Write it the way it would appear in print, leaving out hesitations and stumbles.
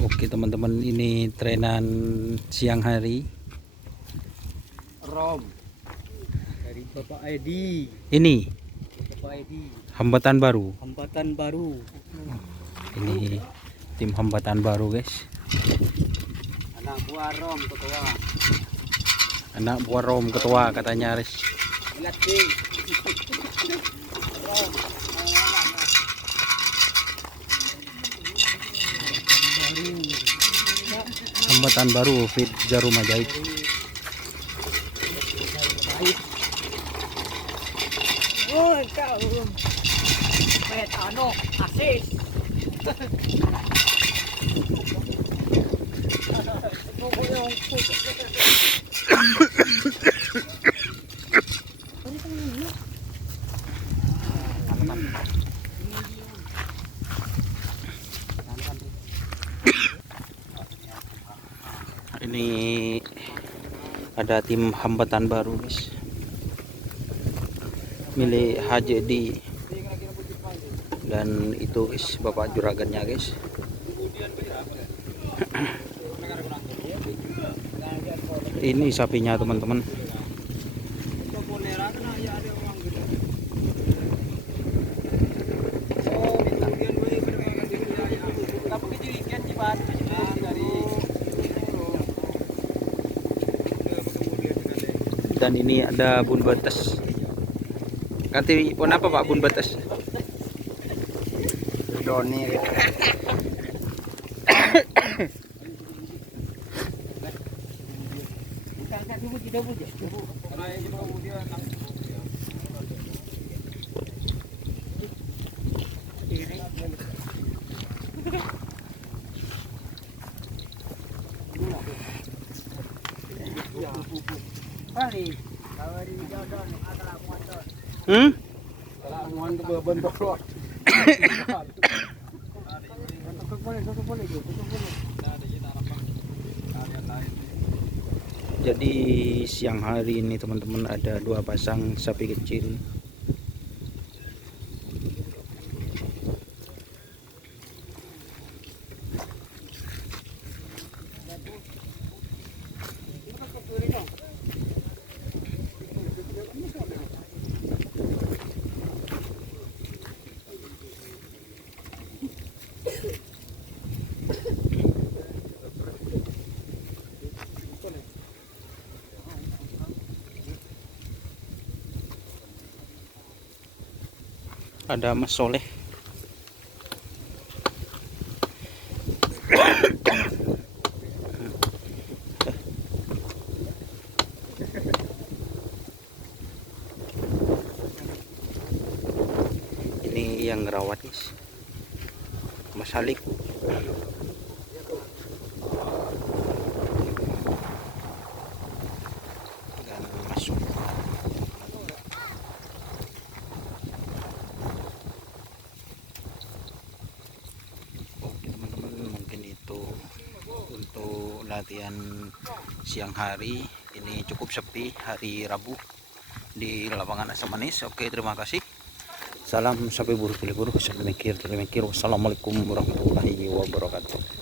Oke teman-teman, ini trenan siang hari. Rom dari Bapak Edi. Ini Bapak Edi. hambatan baru. Hambatan baru. Ini tim hambatan baru, guys. Anak buah Rom ketua. Anak buah Rom ketua katanya, Res. Lihat sih. Hambatan baru fit jarum ajaib. Oh, kau metano asis. Ini ada tim hambatan baru, guys, milik HJD, dan itu guys bapak juragannya, guys. Ini sapinya teman-teman. Dan ini ada bun batas. Kati pun apa Pak bun batas? Doni. Jadi siang hari ini teman-teman ada 2 pasang sapi kecil. Ada Mas Soleh. Ini yang ngerawat, guys, Mas Halik. Dan masuk. Untuk latihan siang hari ini cukup sepi hari Rabu di lapangan Asam Manis. Oke, terima kasih. Salam sampai buru pilih buru, sampai mikir. Wassalamualaikum warahmatullahi wabarakatuh.